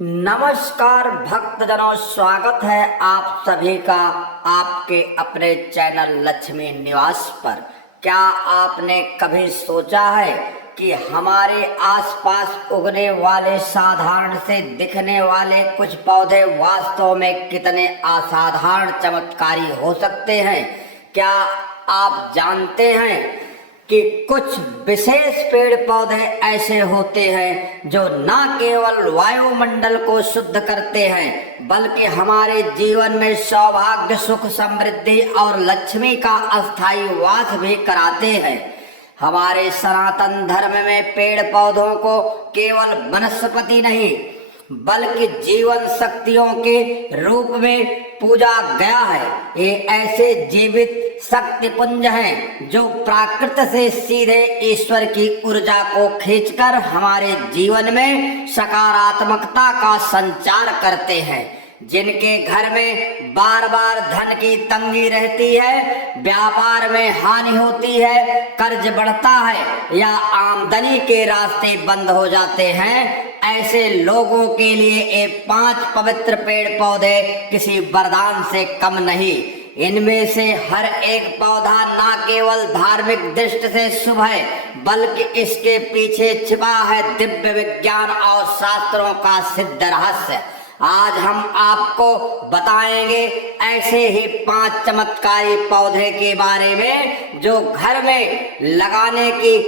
नमस्कार भक्तजनों, स्वागत है आप सभी का आपके अपने चैनल लक्ष्मी निवास पर। क्या आपने कभी सोचा है कि हमारे आसपास उगने वाले साधारण से दिखने वाले कुछ पौधे वास्तव में कितने असाधारण चमत्कारी हो सकते हैं? क्या आप जानते हैं कि कुछ विशेष पेड़ पौधे ऐसे होते हैं जो न केवल वायुमंडल को शुद्ध करते हैं बल्कि हमारे जीवन में सौभाग्य, सुख, समृद्धि और लक्ष्मी का अस्थायी वास भी कराते हैं। हमारे सनातन धर्म में पेड़ पौधों को केवल वनस्पति नहीं बल्कि जीवन शक्तियों के रूप में पूजा गया है। ये ऐसे जीवित शक्ति पुंज हैं जो प्रकृति से सीधे ईश्वर की ऊर्जा को खींचकर हमारे जीवन में सकारात्मकता का संचार करते हैं। जिनके घर में बार बार धन की तंगी रहती है, व्यापार में हानि होती है, कर्ज बढ़ता है या आमदनी के रास्ते बंद हो जाते हैं, ऐसे लोगों के लिए ये 5 पवित्र पेड़ पौधे किसी वरदान से कम नहीं। इनमें से हर एक पौधा न केवल धार्मिक दृष्टि से शुभ है बल्कि इसके पीछे छिपा है दिव्य विज्ञान और शास्त्रों का सिद्ध रहस्य। आज हम आपको बताएंगे ऐसे ही 5 चमत्कारी पौधे के बारे में जो घर में लगाने की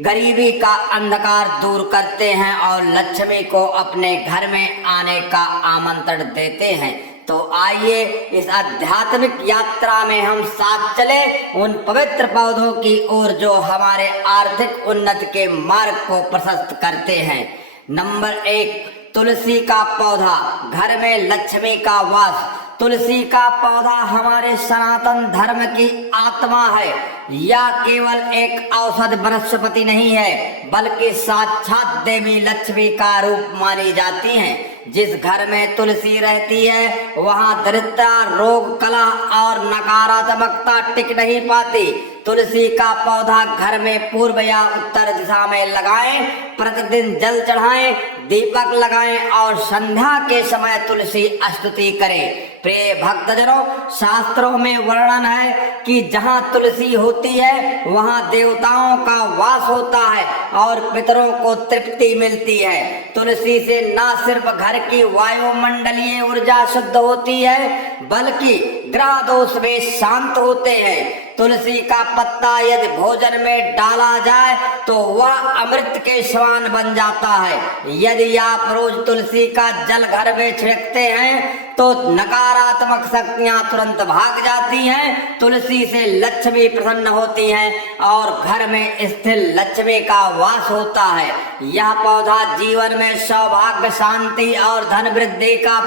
गरीबी का अंधकार दूर करते हैं और लक्ष्मी को अपने घर में आने का आमंत्रण देते हैं। तो आइए इस आध्यात्मिक यात्रा में हम साथ चले उन पवित्र पौधों की ओर जो हमारे आर्थिक उन्नति के मार्ग को प्रशस्त करते हैं। नंबर 1, तुलसी का पौधा, घर में लक्ष्मी का वास। तुलसी का पौधा हमारे सनातन धर्म की आत्मा है। यह केवल एक औषध वनस्पति नहीं है बल्कि साक्षात देवी लक्ष्मी का रूप मानी जाती है। जिस घर में तुलसी रहती है वहां दरिद्रता, रोग, कलह और नकारात्मकता टिक नहीं पाती। तुलसी का पौधा घर में पूर्व या उत्तर दिशा में लगाएं, प्रतिदिन जल चढ़ाएं, दीपक लगाएं और संध्या के समय तुलसी स्तुति करें। प्रिय भक्तजनों, शास्त्रों में वर्णन है कि जहां तुलसी होती है वहां देवताओं का वास होता है और पितरों को तृप्ति मिलती है। तुलसी से न सिर्फ घर की वायुमंडलीय ऊर्जा शुद्ध होती है बल्कि ग्रह दोष भी शांत होते हैं। तुलसी का पत्ता यदि भोजन में डाला जाए तो वह अमृत के समान बन जाता है। यदि आप रोज तुलसी का जल घर में छिड़कते हैं तो नकारात्मक शक्तियां तुरंत भाग जाती हैं। तुलसी से लक्ष्मी प्रसन्न होती हैं और घर में स्थिर लक्ष्मी का वास होता है। यह पौधा जीवन में सौभाग्य, शांति और धन वृद्धि का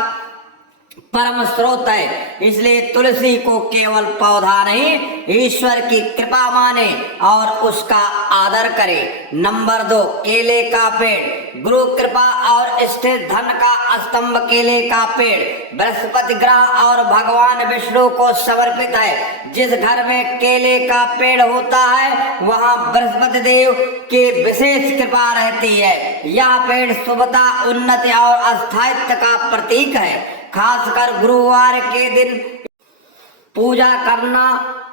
परम स्रोत है। इसलिए तुलसी को केवल पौधा नहीं, ईश्वर की कृपा माने और उसका आदर करे। नंबर 2, केले का पेड़, गुरु कृपा और स्थिर धन का स्तंभ। केले का पेड़ बृहस्पति ग्रह और भगवान विष्णु को समर्पित है। जिस घर में केले का पेड़ होता है वहां बृहस्पति देव की विशेष कृपा रहती है। यह पेड़ शुभता, उन्नति और स्थायित्व का प्रतीक है। खासकर गुरुवार के दिन पूजा करना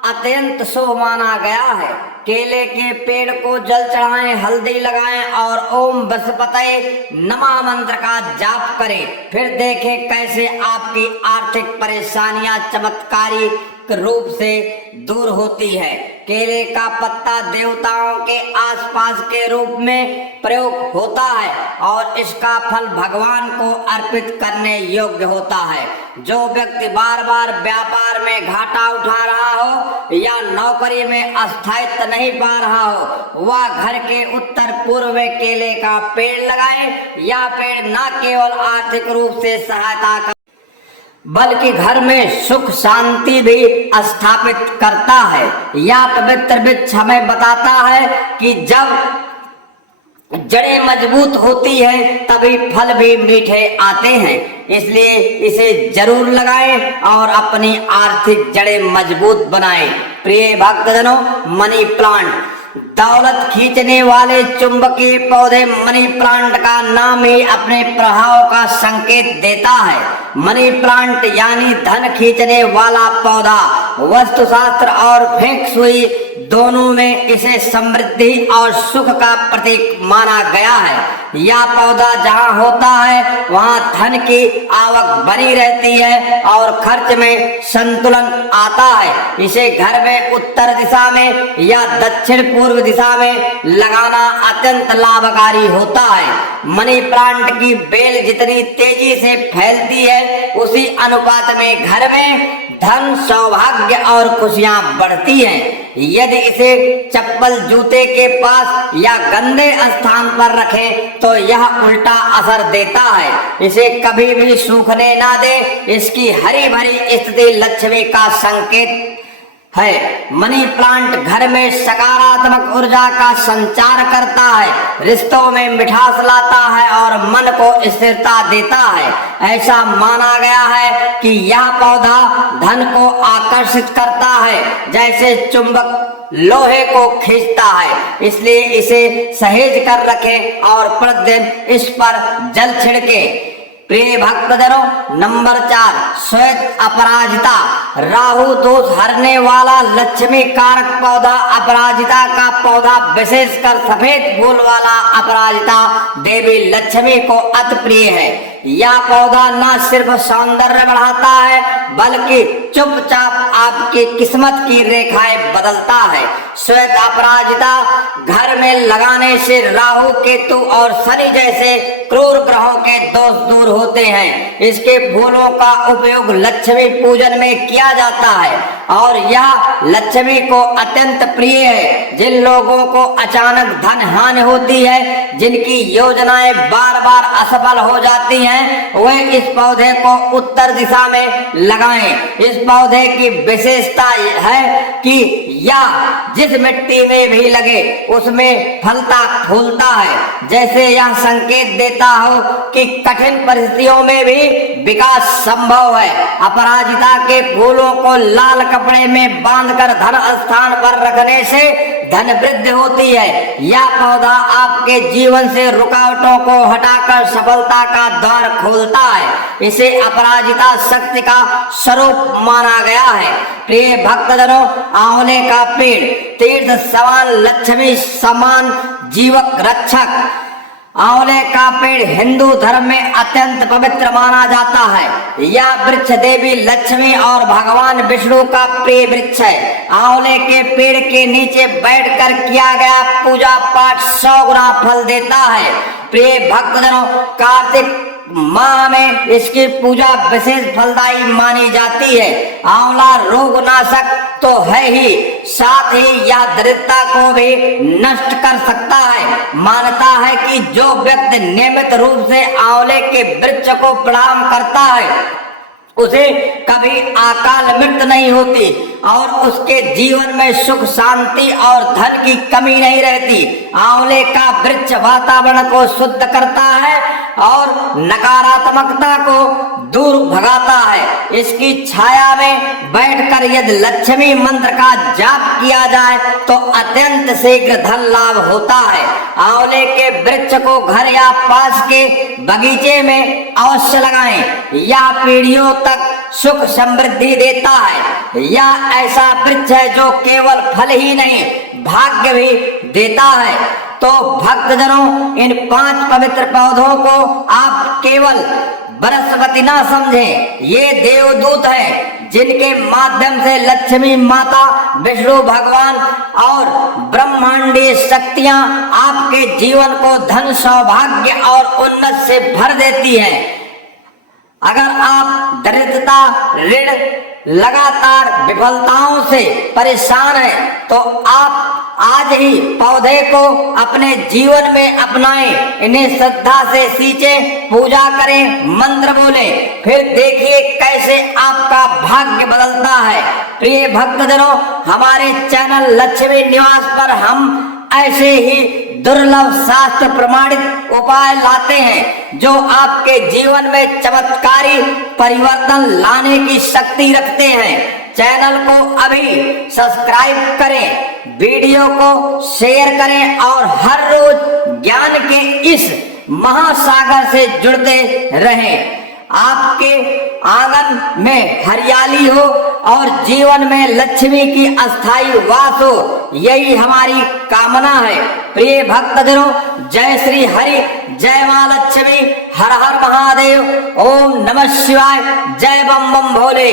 अत्यंत शुभ माना गया है। केले के पेड़ को जल चढ़ाएं, हल्दी लगाएं और ओम बृहस्पतये नमः मंत्र का जाप करें। फिर देखें कैसे आपकी आर्थिक परेशानियां चमत्कारी रूप से दूर होती है। केले का पत्ता देवताओं के आसपास के रूप में प्रयोग होता है और इसका फल भगवान को अर्पित करने योग्य होता है। जो व्यक्ति बार बार व्यापार में घाटा उठा रहा हो या नौकरी में स्थायित्व नहीं पा रहा हो वह घर के उत्तर पूर्व में केले का पेड़ लगाए। यह पेड़ न केवल आर्थिक रूप से सहायता बल्कि घर में सुख शांति भी स्थापित करता है। यह पवित्र वृक्ष हमें बताता है कि जब जड़ें मजबूत होती हैं तभी फल भी मीठे आते हैं। इसलिए इसे जरूर लगाएं और अपनी आर्थिक जड़ें मजबूत बनाएं। प्रिय भक्तजनों, मनी प्लांट, दौलत खींचने वाले चुंबकीय पौधे मनी प्लांट का नाम ही अपने प्रभाव का संकेत देता है। मनी प्लांट यानी धन खींचने वाला पौधा। वास्तुशास्त्र और फेंग शुई दोनों में इसे समृद्धि और सुख का प्रतीक माना गया है। यह पौधा जहाँ होता है वहाँ धन की आवक बनी रहती है और खर्च में संतुलन आता है। इसे घर में उत्तर दिशा में या दक्षिण पूर्व दिशा में लगाना अत्यंत लाभकारी होता है। मनी प्लांट की बेल जितनी तेजी से फैलती है उसी अनुपात में घर में धन, सौभाग्य और खुशियां बढ़ती हैं। यदि इसे चप्पल जूते के पास या गंदे स्थान पर रखें तो यह उल्टा असर देता है। इसे कभी भी सूखने ना दे। इसकी हरी भरी स्थिति लक्ष्मी का संकेत है। मनी प्लांट घर में सकारात्मक ऊर्जा का संचार करता है, रिश्तों में मिठास लाता है और मन को स्थिरता देता है। ऐसा माना गया है कि यह पौधा धन को आकर्षित करता है जैसे चुंबक लोहे को खींचता है। इसलिए इसे सहेज कर रखें और प्रतिदिन इस पर जल छिड़कें। प्रिय भक्तजनों, नंबर 4 श्वेत अपराजिता। राहु दोष हरने वाला लक्ष्मी कारक पौधा अपराजिता का पौधा, विशेषकर सफेद फूल वाला अपराजिता देवी लक्ष्मी को अति प्रिय है। यह पौधा न सिर्फ सौंदर्य बढ़ाता है बल्कि चुपचाप आपकी किस्मत की रेखाएं बदलता है। श्वेत अपराजिता घर में लगाने से राहु, केतु और शनि जैसे क्रूर ग्रहों के दोष दूर होते हैं। इसके फूलों का उपयोग लक्ष्मी पूजन में किया जाता है और यह लक्ष्मी को अत्यंत प्रिय है। जिन लोगों को अचानक धन हानि होती है, जिनकी योजनाएं बार बार असफल हो जाती हैं, वे इस पौधे को उत्तर दिशा में लगाएं। इस पौधे की विशेषता है कि यह जिस मिट्टी में भी लगे उसमें फलता फूलता है, जैसे यह संकेत देता हो कि कठिन परिस्थितियों में भी विकास संभव है। अपराजिता के फूलों को लाल कपड़े में बांधकर धन स्थान पर रखने से धन वृद्धि होती है। यह पौधा आपके जीवन से रुकावटों को हटाकर सफलता का द्वार खोलता है। इसे अपराजिता शक्ति का स्वरूप माना गया है। प्रिय भक्तजनों, आंवले का पेड़ तीर्थ समान, लक्ष्मी समान जीवक रक्षक। आंवले का पेड़ हिंदू धर्म में अत्यंत पवित्र माना जाता है। यह वृक्ष देवी लक्ष्मी और भगवान विष्णु का प्रिय वृक्ष है। आंवले के पेड़ के नीचे बैठकर किया गया पूजा पाठ 100 गुना फल देता है। प्रिय भक्तजनों, कार्तिक माह में इसकी पूजा विशेष फलदायी मानी जाती है। आंवला रोगनाशक तो है ही, साथ ही यह दरिद्रता को भी नष्ट कर सकता है। मानता है कि जो व्यक्ति नियमित रूप से आंवले के वृक्ष को प्रणाम करता है उसे कभी अकाल मृत्यु नहीं होती और उसके जीवन में सुख, शांति और धन की कमी नहीं रहती। आंवले का वृक्ष वातावरण को शुद्ध करता है और नकारात्मकता को दूर भगाता है। इसकी छाया में बैठकर यदि लक्ष्मी मंत्र का जाप किया जाए तो अत्यंत शीघ्र धन लाभ होता है। आंवले के वृक्ष को घर या पास के बगीचे में अवश्य लगाएं। यह पीढ़ियों तक सुख समृद्धि देता है। यह ऐसा वृक्ष है जो केवल फल ही नहीं भाग्य भी देता है। तो भक्तजनों, इन 5 पवित्र पौधों को आप केवल वनस्पति ना समझें, ये देवदूत हैं जिनके माध्यम से लक्ष्मी माता, विष्णु भगवान और ब्रह्मांडीय शक्तियां आपके जीवन को धन, सौभाग्य और उन्नति से भर देती हैं। अगर आप दरिद्रता, ऋण, लगातार विफलताओं से परेशान हैं तो आप आज ही पौधे को अपने जीवन में अपनाएं। इन्हें श्रद्धा से सींचें, पूजा करें, मंत्र बोलें, फिर देखिए कैसे आपका भाग्य बदलता है। प्रिय भक्तजनों, हमारे चैनल लक्ष्मी निवास पर हम ऐसे ही दुर्लभ शास्त्र प्रमाणित उपाय लाते हैं जो आपके जीवन में चमत्कारी परिवर्तन लाने की शक्ति रखते हैं। चैनल को अभी सब्सक्राइब करें वीडियो को शेयर करें और हर रोज ज्ञान के इस महासागर से जुड़ते रहें। आपके आंगन में हरियाली हो और जीवन में लक्ष्मी की अस्थायी वास हो, यही हमारी कामना है। प्रिय भक्तजनों, जय श्री हरि, जय मां लक्ष्मी, हर हर महादेव, ओम नमः शिवाय, जय बम बम भोले।